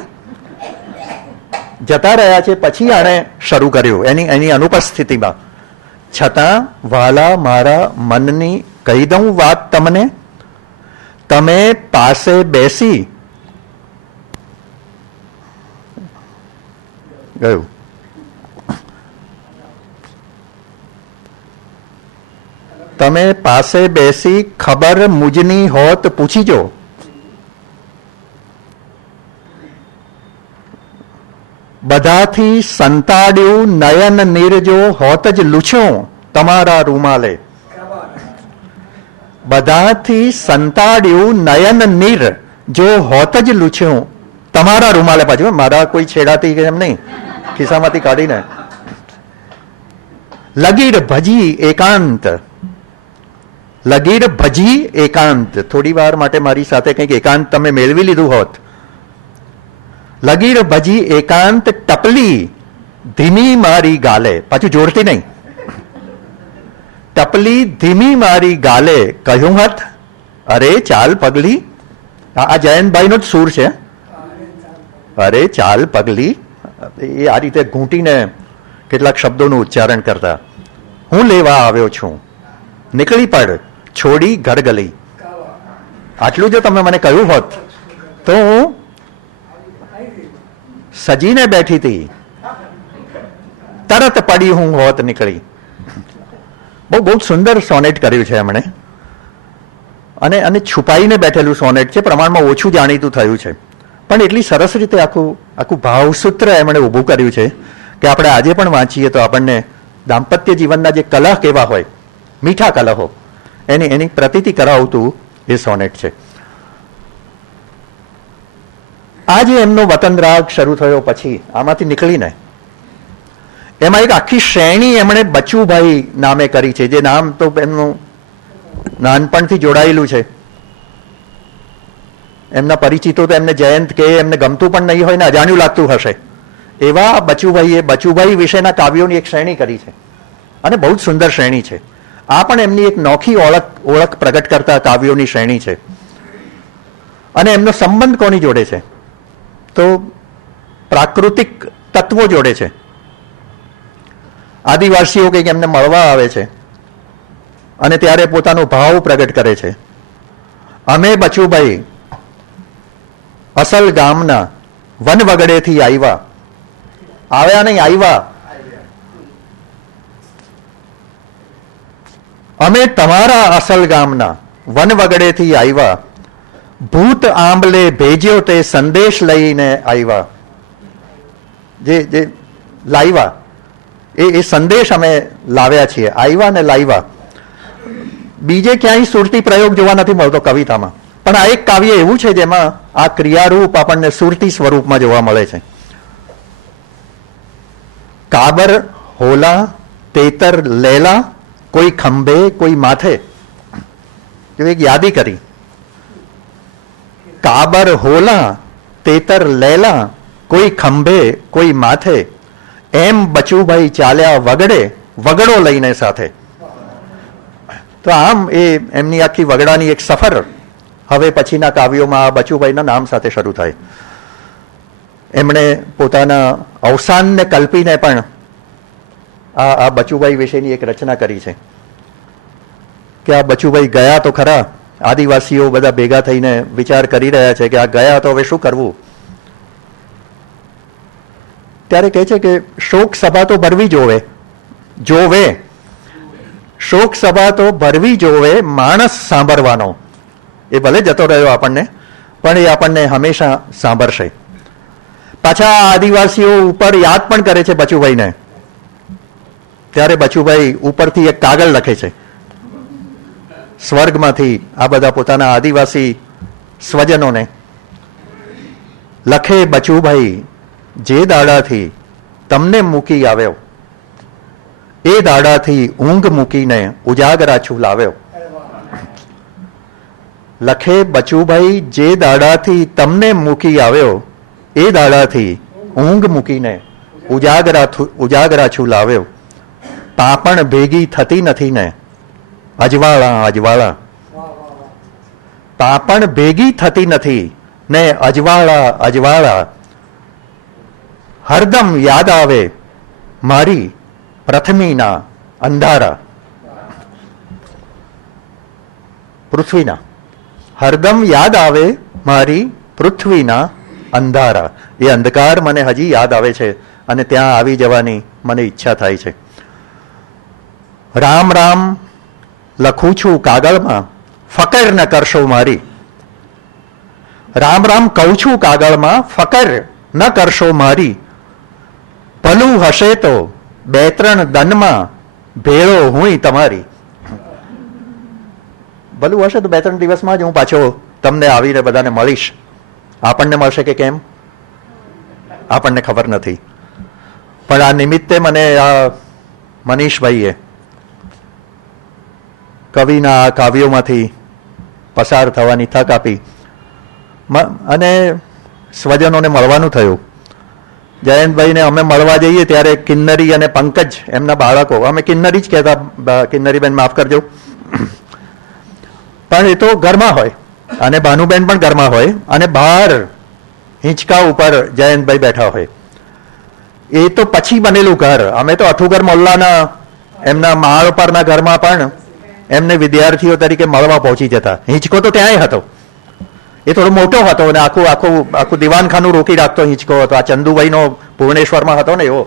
જતા રહ્યા છે, પછી આણે શરૂ કર્યું એની અનુપસ્થિતિમાં. છતાં વાલા, મારા મનની કહી દઉં વાત તમને. તમે પાસે બેસી ગયું. તમે પાસે બેસી ખબર મુજની હોત પૂછીજો. બધાથી સંતાડ્યું નયન નીરજો હોત જ લૂછ્યું તમારા રૂમાલે. બધાથી સંતાડ્યું નયન નીર, જો હોત જ લૂછ્યું તમારા રૂમાલે. પાછું મારા કોઈ છેડાથી કે એમ નહીં, ખિસ્સામાંથી કાઢીને. લગીર ભજી એકાંત, લગીર ભજી એકાંત. થોડી વાર માટે મારી સાથે કંઈક એકાંત તમે મેળવી લીધું હોત. લગીર ભજી એકાંત ટપલી ધીમી મારી ગાલે. પાછું જોરથી નહીં. ટપલી ધીમી મારી ગાલે કહ્યું હત અરે ચાલ પગલી. આ જયંતભાઈનો જ સૂર છે. અરે ચાલ પગલી. એ આ રીતે ઘૂંટીને કેટલાક શબ્દોનું ઉચ્ચારણ કરતા. હું લેવા આવ્યો છું, નીકળી પડ છોડી ઘર ગલી. આટલું જો તમે મને કહ્યું હોત તો હું સજીને બેઠી હતી, તરત પડી હું હોત નીકળી. બહુ બહુ સુંદર સોનેટ કર્યું છે એમણે, અને છુપાઈને બેઠેલું સોનેટ છે, પ્રમાણમાં ઓછું જાણીતું થયું છે, પણ એટલી સરસ રીતે આખું ભાવસૂત્ર એમણે ઊભું કર્યું છે કે આપણે આજે પણ વાંચીએ તો આપણને દાંપત્ય જીવનના જે કલહ કેવા હોય, મીઠા કલહો, એની પ્રતીતિ કરાવતું એ સોનેટ છે. આજે એમનો વતન રાગ શરૂ થયો પછી આમાંથી નીકળીને એમાં એક આખી શ્રેણી એમણે બચુભાઈ નામે કરી છે, જે નામ તો એમનું નાનપણથી જોડાયેલું છે. એમના પરિચિતો તો એમને જયંત કે એમને ગમતું પણ નહીં હોય ને અજાણ્યું લાગતું હશે, એવા બચુભાઈએ બચુભાઈ વિશેના કાવ્યોની એક શ્રેણી કરી છે, અને બહુ જ સુંદર શ્રેણી છે. આ પણ એમની એક નોખી ઓળખ પ્રગટ કરતા કાવ્યોની શ્રેણી છે. અને એમનો સંબંધ કોની જોડે છે? તો પ્રાકૃતિક તત્વો જોડે છે. આદિવાસીઓ કંઈક એમને મળવા આવે છે અને ત્યારે પોતાનો ભાવ પ્રગટ કરે છે. અમે બચુભાઈ અસલ ગામના વન વગડેથી આવ્યા. આવ્યા નહીં, આવ્યા. અમે તમારા અસલ ગામના વન વગડેથી આવ્યા, ભૂત આંબલે ભેજ્યો તે સંદેશ લઈને આવ્યા. જે લાવ્યા એ સંદેશ અમે લાવ્યા છીએ. આવ્યા ને લાવ્યા. બીજે ક્યાંય સુરતી પ્રયોગ જોવા નથી મળતો કવિતામાં, પણ આ એક કાવ્ય એવું છે જેમાં આ ક્રિયારૂપ આપણને સુરતી સ્વરૂપમાં જોવા મળે છે. કાબર હોલા તેતર લેલા, કોઈ ખંભે કોઈ માથે. જો એક યાદી કરી. કાબર હોલા તેતર લેલા, કોઈ ખંભે કોઈ માથે, એમ બચુભાઈ ચાલ્યા વગડે વગડો લઈને સાથે. તો આમ એ એમની આખી વગડાની એક સફર હવે પછીના કાવ્યોમાં આ બચુભાઈના નામ સાથે શરૂ થાય. એમણે પોતાના અવસાનને કલ્પીને પણ આ બચુભાઈ વિશેની એક રચના કરી છે કે આ બચુભાઈ ગયા તો ખરા. આદિવાસીઓ બધા ભેગા થઈને વિચાર કરી રહ્યા છે કે આ ગયા તો હવે શું કરવું. ત્યારે કહે છે કે શોક સભા તો ભરવી જોવે શોક સભા તો ભરવી જોવે, માણસ સાંભળવાનો. એ ભલે જતો રહ્યો આપણને, પણ એ આપણને હંમેશા સાંભળશે. પાછા આદિવાસીઓ ઉપર યાદ પણ કરે છે બચુભાઈને. ત્યારે બચુભાઈ ઉપરથી એક કાગળ લખે છે સ્વર્ગમાંથી આ બધા પોતાના આદિવાસી સ્વજનોને. લખે બચુભાઈ જે દાડાથી તમને મૂકી આવ્યો, એ દાડાથી ઊંઘ મૂકીને ઉજાગરા છુલાવ્યો. લખે બચુભાઈ જે દાડાથી તમને મૂકી આવ્યો, એ દાડાથી ઊંઘ મૂકીને ઉજાગરા છુલાવ્યો. પાપણ ભેગી થતી નથી ને અજવાળા. પાપણ ભેગી થતી નથી ને અજવાળા. હરદમ યાદ આવે મારી પ્રથમીના અંધારા. પૃથ્વીના. હરદમ યાદ આવે મારી પૃથ્વીના અંધારા. એ અંધકાર મને હજી યાદ આવે છે અને ત્યાં આવી જવાની મને ઈચ્છા થાય છે. રામ રામ લખું છું કાગળમાં, ફકર ન કરશો મારી. રામ રામ કહું છું કાગળમાં, ફકર ન કરશો મારી. ભલું હશે તો 2-3 દનમાં ભેળો હુંય તમારી. ભલું હશે તો 2-3 દિવસમાં જ હું પાછો તમને આવીને બધાને મળીશ. આપણને મળશે કે કેમ આપણને ખબર નથી, પણ આ નિમિત્તે મને આ મનીષભાઈએ કવિના આ કાવ્યોમાંથી પસાર થવાની તક આપી અને સ્વજનોને મળવાનું થયું. જયંતભાઈને અમે મળવા જઈએ ત્યારે કિન્નરી અને પંકજ એમના બાળકો, અમે કિન્નરી જ કહેતા, કિન્નરીબેન માફ કરજો, પણ એ તો ઘરમાં હોય અને ભાનુબેન પણ ઘરમાં હોય અને બહાર હિંચકા ઉપર જયંતભાઈ બેઠા હોય. એ તો પછી બનેલું ઘર. અમે તો અઠુગર મોલ્લાના એમના માળ પરના ઘરમાં પણ એમને વિદ્યાર્થીઓ તરીકે મળવા પહોંચી જતા. હિંચકો તો ત્યાંય હતો, એ થોડો મોટો હતો અને આખું આખું આખું દિવાનખાનું રોકી રાખતો હિંચકો હતો. આ ચંદુભાઈનો ભુવનેશ્વરમાં હતો ને એવો.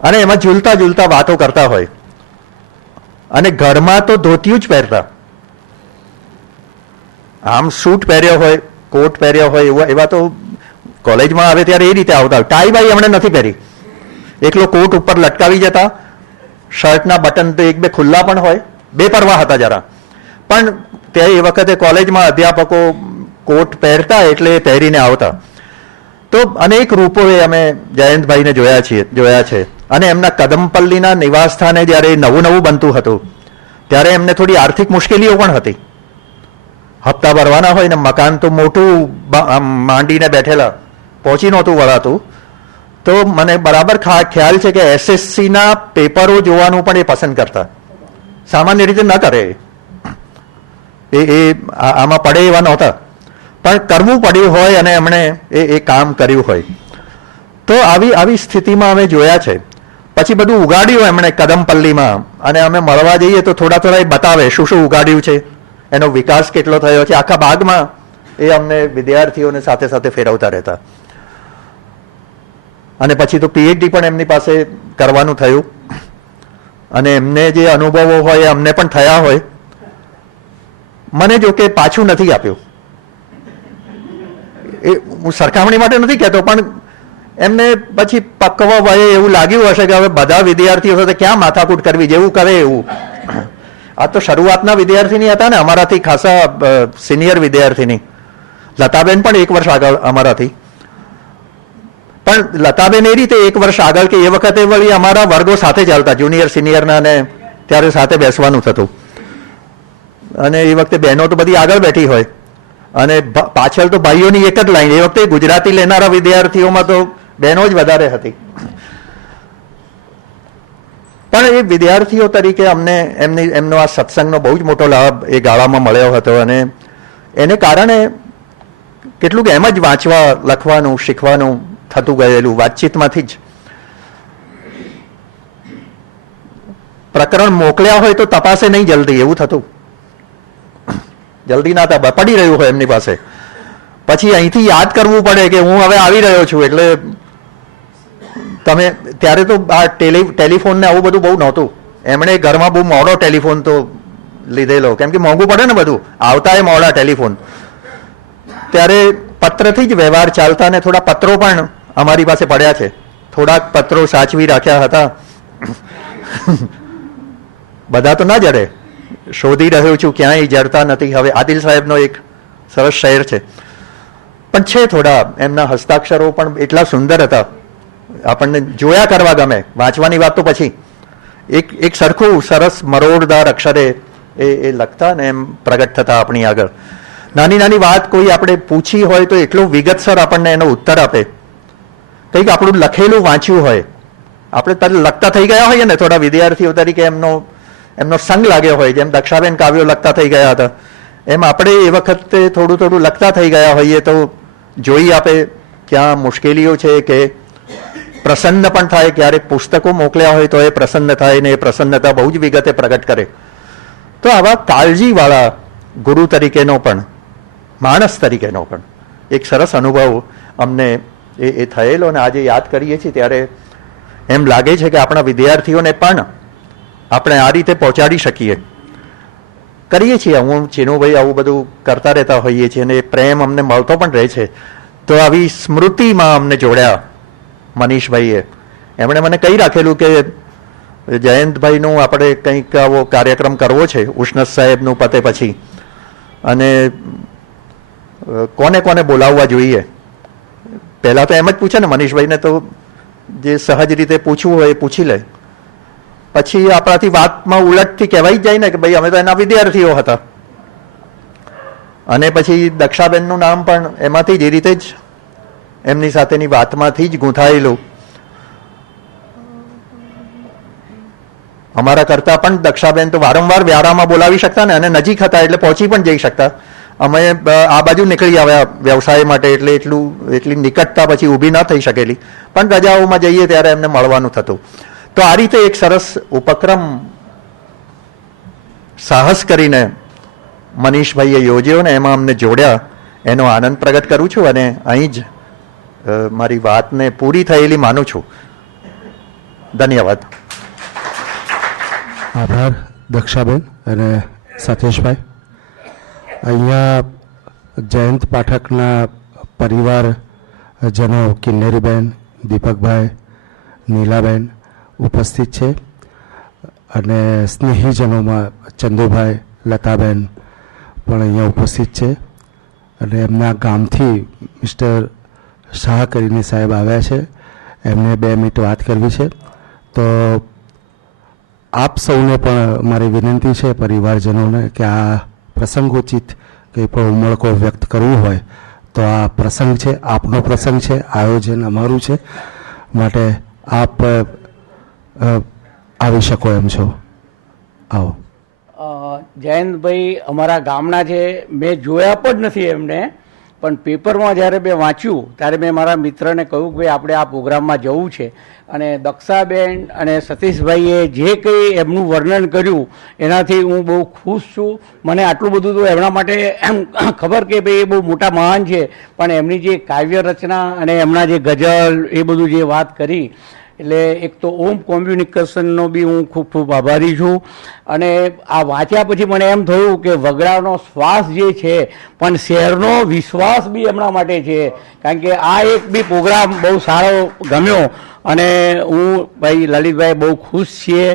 અને એમાં ઝૂલતા ઝૂલતા વાતો કરતા હોય અને ઘરમાં તો ધોતિયું જ પહેરતા. આમ સૂટ પહેર્યો હોય, કોટ પહેર્યો હોય એવા તો કોલેજમાં આવે ત્યારે એ રીતે આવતા. ટાઈ બાઈ એમણે નથી પહેરી, એકલો કોટ ઉપર લટકાવી જતા. શર્ટના બટન તો 1-2 ખુલ્લા પણ હોય, બેપરવા હતા જરા. પણ ત્યાં એ વખતે કોલેજમાં અધ્યાપકો કોટ પહેરતા એટલે પહેરીને આવતા. તો અનેક રૂપોએ અમે જયંતભાઈને જોયા છે. અને એમના કદમપલ્લીના નિવાસ સ્થાને જ્યારે નવું બનતું હતું ત્યારે એમને થોડી આર્થિક મુશ્કેલીઓ પણ હતી. હપ્તા ભરવાના હોય ને મકાન તો મોટું માંડીને બેઠેલા, પહોંચી નહોતું વળાતું. તો મને બરાબર ખ્યાલ છે કે SSCના પેપરો જોવાનું પણ એ પસંદ કરતા. સામાન્ય રીતે ન કરે, એ આમાં પડે એવા નહોતા, પણ કરવું પડ્યું હોય અને એમણે એ કામ કર્યું હોય. તો આવી સ્થિતિમાં અમે જોયા છે. પછી બધું ઉગાડ્યું એમણે કદમપલ્લીમાં અને અમે મળવા જઈએ તો થોડા એ બતાવે શું ઉગાડ્યું છે, એનો વિકાસ કેટલો થયો છે. આખા ભાગમાં એ અમને વિદ્યાર્થીઓને સાથે સાથે ફેરવતા રહેતા. અને પછી તો PhD પણ એમની પાસે કરવાનું થયું અને એમને જે અનુભવો હોય અમને પણ થયા હોય. મને જો કે પાછું નથી આપ્યું, એ હું સરખામણી માટે નથી કહેતો, પણ એમને પછી પકવા વયે એવું લાગ્યું હશે કે હવે બધા વિદ્યાર્થીઓ સાથે ક્યાં માથાકૂટ કરવી, જેવું કરે એવું. આ તો શરૂઆતના વિદ્યાર્થીની હતા ને, અમારાથી ખાસા સિનિયર વિદ્યાર્થીની. લતાબેન પણ 1 વર્ષ આગળ અમારાથી. પણ લતાબેન એ રીતે 1 વર્ષ આગળ કે એ વખતે વળી અમારા વર્ગો સાથે ચાલતા, જુનિયર સિનિયરના, ને ત્યારે સાથે બેસવાનું થતું. અને એ વખતે બહેનો તો બધી આગળ બેઠી હોય અને પાછળ તો ભાઈઓની એક જ લાઈન. એ વખતે ગુજરાતી લેનારા વિદ્યાર્થીઓમાં તો બહેનો જ વધારે હતી. પણ એ વિદ્યાર્થીઓ તરીકે અમને એમનો આ સત્સંગનો બહુ જ મોટો લાભ એ ગાળામાં મળ્યો હતો અને એને કારણે કેટલુંક એમ જ વાંચવા લખવાનું શીખવાનું થતું ગયેલું વાતચીતમાંથી જ. પ્રકરણ મોકલ્યા હોય તો તપાસે નહીં જલ્દી, એવું થતું. જલ્દી ના પડી રહ્યું હોય એમની પાસે, પછી અહીંથી યાદ કરવું પડે કે હું હવે આવી રહ્યો છું. એટલે તમે ત્યારે તો આ ટેલિફોન ને આવું બધું બહુ નહોતું. એમણે ઘરમાં બહુ મોડો ટેલિફોન તો લીધેલો, કેમ કે મોંઘું પડે ને બધું, આવતા એ મોડા ટેલિફોન. ત્યારે પત્રથી જ વ્યવહાર ચાલતા ને થોડા પત્રો પણ અમારી પાસે પડ્યા છે. થોડાક પત્રો સાચવી રાખ્યા હતા. બધા તો ના જડે, શોધી રહ્યો છું, ક્યાંય જડતા નથી. હવે આદિલ સાહેબનો એક સરસ શેર છે, પણ છે થોડા. એમના હસ્તાક્ષરો પણ એટલા સુંદર હતા, આપણને જોયા કરવા ગમે. વાંચવાની વાત તો પછી. એક સરખું સરસ મરોડદાર અક્ષરે એ લખતા ને એમ પ્રગટ થતા આપણી આગળ. નાની નાની વાત કોઈ આપણે પૂછી હોય તો એટલું વિગતસર આપણને એનો ઉત્તર આપે. કંઈક આપણું લખેલું વાંચ્યું હોય, આપણે તરત લખતા થઈ ગયા હોઈએ ને થોડા વિદ્યાર્થીઓ તરીકે, એમનો સંગ લાગ્યો હોય. જેમ દક્ષાબેન કાવ્યો લખતા થઈ ગયા હતા, એમ આપણે એ વખતે થોડું લખતા થઈ ગયા હોઈએ તો જોઈ આપે ક્યાં મુશ્કેલીઓ છે, કે પ્રસન્ન પણ થાય. ક્યારેક પુસ્તકો મોકલ્યા હોય તો એ પ્રસન્ન થાય ને એ પ્રસન્નતા બહુ જ વિગતે પ્રગટ કરે. તો આવા કાળજીવાળા ગુરુ તરીકેનો પણ, માણસ તરીકેનો પણ એક સરસ અનુભવ અમને એ થયેલો. અને આજે યાદ કરીએ છીએ ત્યારે એમ લાગે છે કે આપણા વિદ્યાર્થીઓને પણ આપણે આ રીતે પહોંચાડી શકીએ. કરીએ છીએ, હું ચીનુભાઈ આવું બધું કરતા રહેતા હોઈએ છીએ અને પ્રેમ અમને મળતો પણ રહે છે. તો આવી સ્મૃતિમાં અમને જોડ્યા મનીષભાઈએ. એમણે મને કહી રાખેલું કે જયંતભાઈનું આપણે કંઈક આવો કાર્યક્રમ કરવો છે ઉષ્ણસ સાહેબનું પતે પછી, અને કોને કોને બોલાવવા જોઈએ. પહેલાં તો એમ જ પૂછે ને મનીષભાઈને, તો જે સહજ રીતે પૂછવું હોય એ પૂછી લે. પછી આપણાથી વાતમાં ઉલટથી કહેવાય જ જાય ને કે ભાઈ અમે તો એના વિદ્યાર્થીઓ હતા. અને પછી દક્ષાબેનનું નામ પણ એમાંથી જ એ રીતે જ એમની સાથેની વાતમાંથી જ ગૂંથાયેલું. અમારા કરતાં પણ દક્ષાબેન તો વારંવાર વ્યારામાં બોલાવી શકતા ને, અને નજીક હતા એટલે પહોંચી પણ જઈ શકતા. અમે આ બાજુ નીકળી આવ્યા વ્યવસાય માટે, એટલે એટલી નિકટતા પછી ઊભી ન થઈ શકેલી, પણ રજાઓમાં જઈએ ત્યારે એમને મળવાનું થતું. તો આ રીતે એક સરસ ઉપક્રમ સાહસ કરીને મનીષભાઈએ યોજ્યો ને એમાં અમને જોડ્યા, એનો આનંદ પ્રગટ કરું છું અને અહીં જ મારી વાતને પૂરી થયેલી માનું છું. ધન્યવાદ. આભાર દક્ષાબેન અને સતીશભાઈ. અહીંયા જયંત પાઠકના પરિવારજનો કિન્નરીબેન, દીપકભાઈ, નીલાબેન ઉપસ્થિત છે, અને સ્નેહીજનોમાં ચંદુભાઈ, લતાબેન પણ અહીંયા ઉપસ્થિત છે, અને એમના ગામથી મિસ્ટર શાહ કરીને સાહેબ આવ્યા છે. એમને 2 મિનિટ વાત કરવી છે. તો આપ સૌને પણ મારી વિનંતી છે, પરિવારજનોને, કે આ પ્રસંગોચિત કંઈ પણ ઉમળકો વ્યક્ત કરવું હોય તો આ પ્રસંગ છે, આપનો પ્રસંગ છે, આયોજન અમારું છે, માટે આપ આવી શકો એમ છો. આવો. જયંતભાઈ અમારા ગામના છે. મેં જોયા પણ નથી એમને, પણ પેપરમાં જ્યારે મેં વાંચ્યું ત્યારે મેં મારા મિત્રને કહ્યું કે ભાઈ આપણે આ પ્રોગ્રામમાં જવું છે. અને દક્ષાબેન અને સતીશભાઈએ જે કંઈ એમનું વર્ણન કર્યું એનાથી હું બહુ ખુશ છું. મને આટલું બધું તો એમના માટે એમ ખબર કે ભાઈ એ બહુ મોટા મહાન છે, પણ એમની જે કાવ્ય રચના અને એમના જે ગઝલ એ બધું જે વાત કરી, એટલે એક તો ઓમ કોમ્યુનિકેશનનો બી હું ખૂબ ખૂબ આભારી છું. અને આ વાંચ્યા પછી મને એમ થયું કે વગડાનો શ્વાસ જે છે પણ શહેરનો વિશ્વાસ બી એમના માટે છે, કારણ કે આ એક બી પ્રોગ્રામ બહુ સારો ગમ્યો. અને હું ભાઈ લલિતભાઈ બહુ ખુશ છીએ.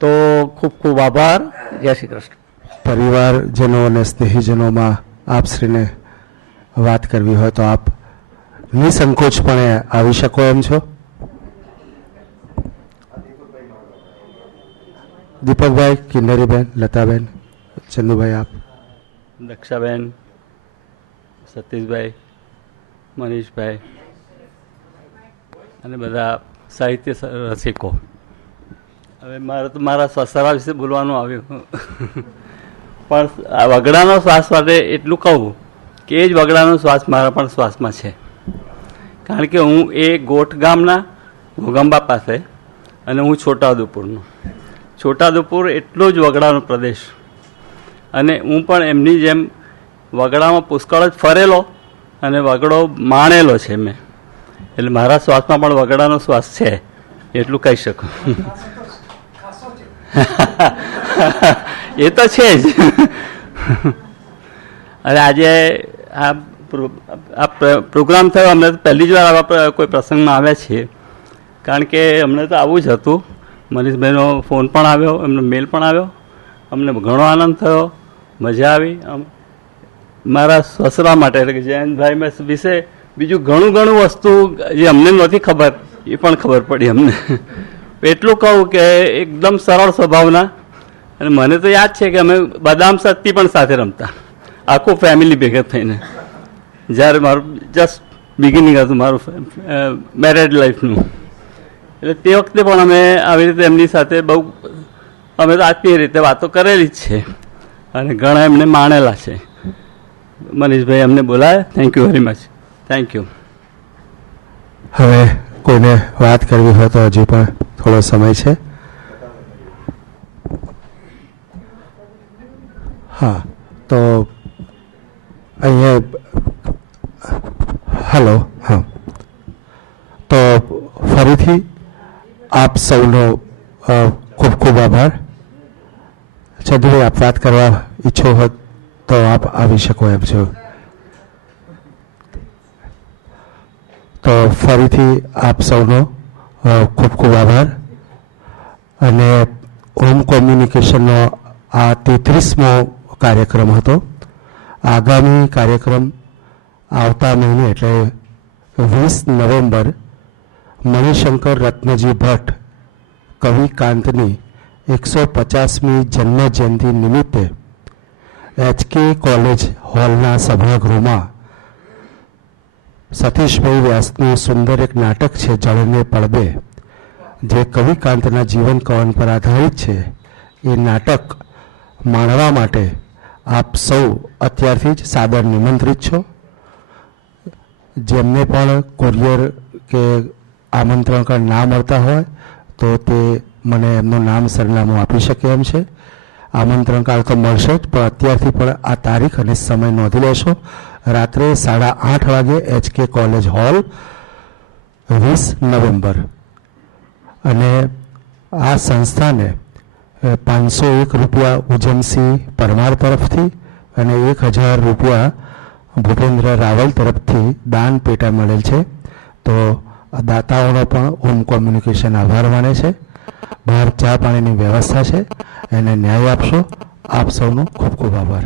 તો ખૂબ ખૂબ આભાર. જય શ્રી કૃષ્ણ. પરિવારજનો અને સ્નેહીજનોમાં આપશ્રીને વાત કરવી હોય તો આપ નિસંકોચપણે આવી શકો એમ છો. દીપકભાઈ, કિન્નરીબેન, લતાબેન, ચંદુભાઈ, આપ. દક્ષાબેન, સતીશભાઈ, મનીષભાઈ અને બધા સાહિત્ય રસિકો. હવે મારે તો મારા સ્વસરા વિશે બોલવાનું આવ્યું, પણ આ વગડાનો શ્વાસ માટે એટલું કહું કે એ જ વગડાનો શ્વાસ મારા પણ શ્વાસમાં છે. કારણ કે હું એ ગોઠ ગામના ઘોગંબા પાસે, અને હું છોટાઉદેપુરનો. છોટાઉદેપુર એટલો જ વગડાનો પ્રદેશ, અને હું પણ એમની જેમ વગડામાં પુષ્કળ જ ફરેલો અને વગડો માણેલો છે મેં. એટલે મારા શ્વાસમાં પણ વગડાનો શ્વાસ છે, એટલું કહી શકું. એ તો છે જ. અને આજે આ પ્રોગ્રામ થયો, અમને તો પહેલી જ વાર આવા કોઈ પ્રસંગમાં આવ્યા છીએ, કારણ કે અમને તો આવું જ હતું. મનીષભાઈનો ફોન પણ આવ્યો, એમનો મેલ પણ આવ્યો, અમને ઘણો આનંદ થયો, મજા આવી. મારા સસરા માટે એટલે કે જયંતભાઈ વિશે બીજું ઘણું વસ્તુ જે અમને નહોતી ખબર એ પણ ખબર પડી અમને. એટલું કહું કે એકદમ સરળ સ્વભાવના. અને મને તો યાદ છે કે અમે બદામ સત્તી પણ સાથે રમતા, આખું ફેમિલી ભેગા થઈને, જ્યારે મારું જસ્ટ બિગિનિંગ હતું મારું મેરેડ લાઈફનું. એટલે તે વખતે પણ અમે આવી રીતે એમની સાથે બહુ અમે તો આત્મીય રીતે વાતો કરેલી જ છે, અને ઘણા એમને માણેલા છે. મનીષભાઈ અમને બોલાયા. Thank you very much. Thank you. હવે કોઈને વાત કરવી હોય તો હજી પણ થોડો સમય છે. હા, તો અહીંયા હલો. હા, તો ફરીથી આપ સૌનો ખૂબ ખૂબ આભાર. ચંદુભાઈ, આપ વાત કરવા ઈચ્છો હો તો આપ આવી શકો એમ છો. તો ફરીથી આપ સૌનો ખૂબ ખૂબ આભાર. અને હોમ કોમ્યુનિકેશનનો આ 33મો કાર્યક્રમ હતો. આગામી કાર્યક્રમ આવતા મહિને એટલે 20 નવેમ્બર મણિશંકર રત્નજી ભટ્ટ કવિકાંતની 150મી જન્મ જયંતિ નિમિત્તે HK કોલેજ હોલના સભાગૃહમાં સતીશભાઈ વ્યાસનું સુંદર એક નાટક છે જળને પડબે, જે કવિકાંતના જીવન કવન પર આધારિત છે. એ નાટક માણવા માટે આપ સૌ અત્યારથી જ સાદર નિમંત્રિત છો. જેમને પણ કુરિયર કે આમંત્રણ કાર્ડ ના મળતા હોય તો તે મને એમનું નામ સરનામું આપી શકે એમ છે. આમંત્રણ કાર્ડ તો મળશે જ, પણ અત્યારથી પણ આ તારીખ અને સમય નોંધી લેશો. રાત્રે 8:30 વાગે HK કોલેજ હોલ, 20 નવેમ્બર. અને આ સંસ્થાને 501 રૂપિયા ઉજમસિંહ પરમાર તરફથી અને 1000 રૂપિયા ભૂપેન્દ્ર રાવલ તરફથી દાન પેટા મળેલ છે. તો દાતાઓનો પણ હોમ કોમ્યુનિકેશન આભાર માને છે. બહાર ચા પાણીની વ્યવસ્થા છે, એને ન્યાય આપશો. આપ સૌનો ખૂબ ખૂબ આભાર.